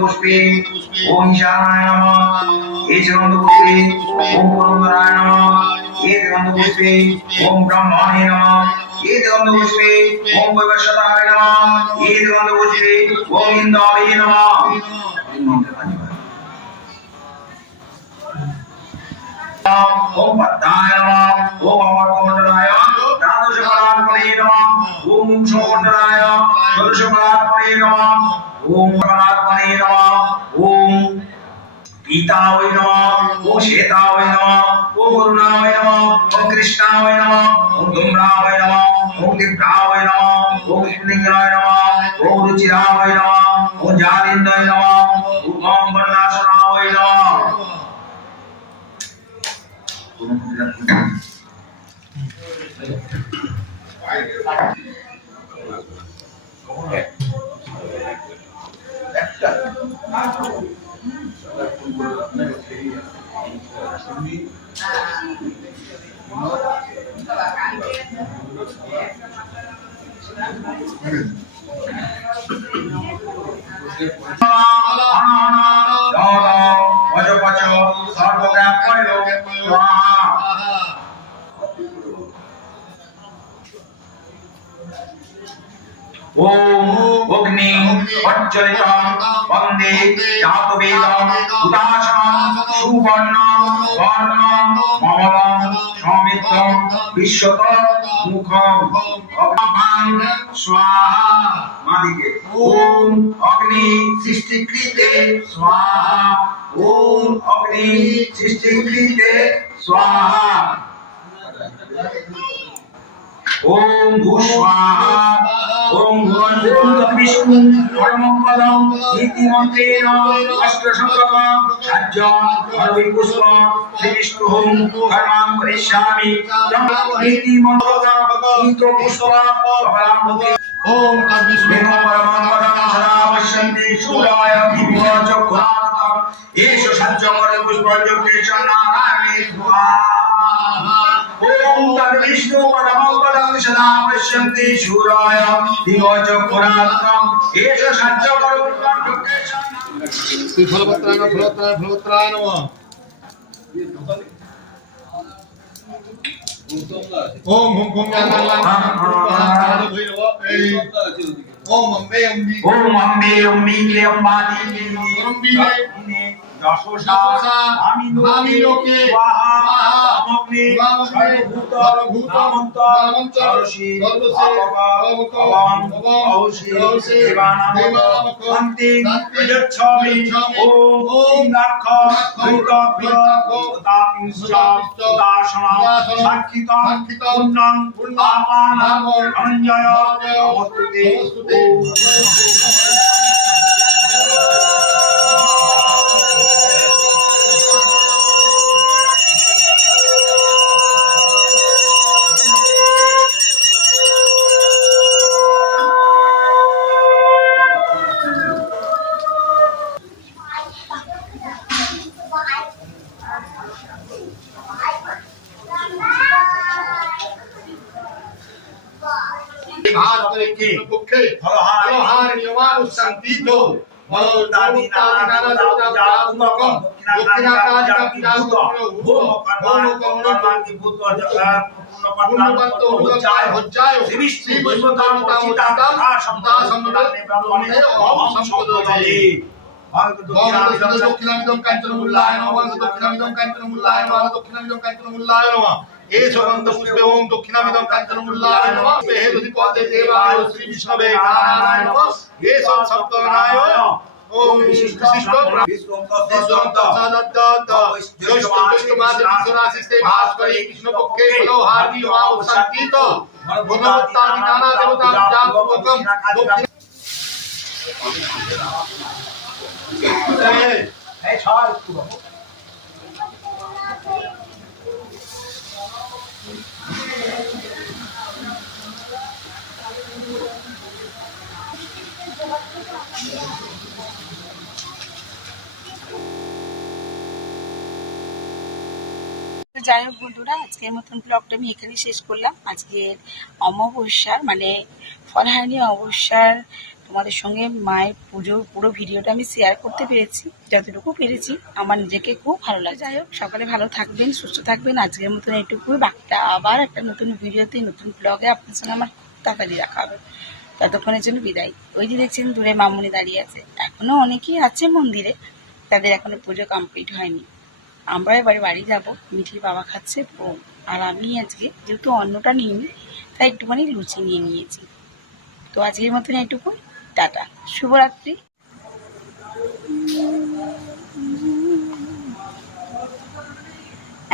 पुष्पे ओम ईशानाय नमः ये पुष्पे ओम पुरंदराय नमः ये पुष्पे ओम ब्रह्माणे नमः ये पुष्पे ओम वैवस्वताय नमः ये पुष्पे ओम इंद्राय नमः ओम पद्माय नमः ओम अमरकोमण्डलाय द्वादशकलात्मने नमः ओम षोडशकलाय षोडशकलात्मने नमः ओम कलात्मने नमः ओम पीतावै नमः ओम श्वेतावै नमः ओम वरुणावै नमः ओम कृष्णावै नमः ओम धूम्रावै नमः ओम दिव्यावै नमः ओम विष्णुलिंगाय नमः ओम रुचिरावै नमः ओम जालिंदाय नमः ओम वर्णासनावै नमः ओम अग्नि प्रज्वलितं वंदे जातवेदं उदाशनं सुवर्ण वर्णं ममलं सौमित्रं विश्वत मुखं अपां स्वाहा मालिके ओम अग्नि सृष्टिकृते स्वाहा ओम अग्नि सृष्टिकृते स्वाहा ओम भूस्वाहा ओम भुवनं विष्णु परमपदं इति मंत्रेण अष्टशतकं सज्जं हरिपुष्पं श्रीविष्णुं कर्मां करिष्यामि इति मंत्रेण इतो पुष्पं भवामि ओम तद्विष्णु परमं पदं सदा पश्यन्ति सूर्याय विभव चक्रात् एष सज्जं हरिपुष्पं योगेश नारायणे स्वाहा विष्णु परमपदं सदा पश्यन्ति शूराय दिवचक्रात्रम् एष सत्यकरुणं श्री फलपत्राय फलपत्राय नमः। ओम हुम हुम ओम अम्बे अम्बी अम्बी दशोषा आमी लोके स्वाहाग्ने सर्वभूत सर्वशी अवम औषि देवानां शान्ति यच्छामि ओम इंद्रख भूतभ्य दाशना साक्षिता पुण्यं आपान अनंजय नमस्ते। দক্ষিণামিদং কাঞ্চনমূল্যায় নমঃ দক্ষিণামিদং কাঞ্চনমূল্যায় নমঃ দক্ষিণামিদং কাঞ্চনমূল্যায় নমঃ ए सुगंध पुष्पे ओम दक्षिणामिदं कांचनमूल्लाय नमः हे हृदिपदे देवाय श्री विष्णवे नारायणाय नमः हे सप्तनाय ओम विशिष्ट विष्णुमादिश्वरासिस्ते भास्करे कृष्णपक्षे फलोहारी मा उत्संकीत गुणवत्तादि नाना देवता जातकम दक्षिण हे छाल যাই হোক বন্ধুরা, আজকের মতন ব্লগটা আমি এখানে শেষ করলাম। আজকের অমাবস্যার মানে ফলহারিণী অমাবস্যার তোমাদের সঙ্গে মায়ের পুজোর পুরো ভিডিওটা আমি শেয়ার করতে পেরেছি, যতটুকু পেরেছি আমার নিজেকে খুব ভালো লাগে। যাই হোক, সকালে ভালো থাকবেন, সুস্থ থাকবেন। আজকের মতন এইটুকুই, বাকিটা আবার একটা নতুন ভিডিওতে নতুন ব্লগে আপনার সঙ্গে আমার তাড়াতাড়ি দেখা হবে। ততক্ষণের জন্য বিদায়। ওই যে দেখছেন দূরে মামুনি দাঁড়িয়ে আছে, এখনও অনেকেই আছে মন্দিরে, তাদের এখনো পুজো কমপ্লিট হয়নি। আমরা এবারে বাড়ি যাব, মিঠির বাবা খাচ্ছে ভোগ, আর আমি আজকে যেহেতু অন্নটা নিইনি তাই একটুখানি লুচি নিয়ে নিয়েছি। তো আজকের মতন এইটুকু, টাটা, শুভরাত্রি।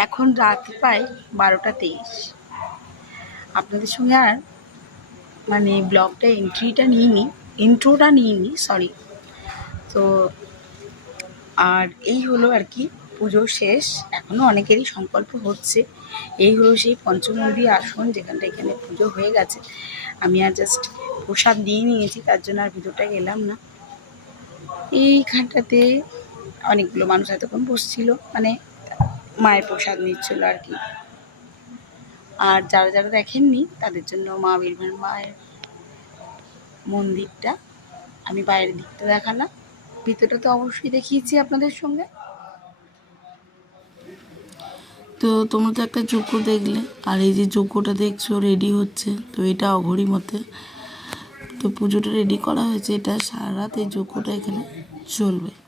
এখন রাত প্রায় 12টা 23। আপনাদের সঙ্গে আর মানে ব্লগটা ইন্ট্রোটা নিইনি সরি। তো আর এই হলো আর কি, পুজো শেষ, এখনও অনেকেরই সংকল্প হচ্ছে। এই হলো সেই পঞ্চমুণ্ডী আসন, যেখানটা এখানে পুজো হয়ে গেছে। আমি আর জাস্ট প্রসাদ নিয়ে নিয়েছি, তার জন্য আর ভিতরটা গেলাম না। এইখানটাতে অনেকগুলো মানুষ এতক্ষণ বসছিল, মানে মায়ের প্রসাদ নিচ্ছিল আর কি। আর যারা যারা দেখেননি তাদের জন্য মা বীরভূম মায়ের মন্দিরটা আমি বাইরের দিকটা দেখালাম, ভিতরটা তো অবশ্যই দেখিয়েছি আপনাদের সঙ্গে। তো তোমরা তো একটা যজ্ঞ দেখলে, আর এই যে যজ্ঞটা দেখছো রেডি হচ্ছে, তো এটা অঘরি মতে তো পুজোটা রেডি করা হয়েছে। এটা সারা রাত এই যজ্ঞটা এখানে চলবে।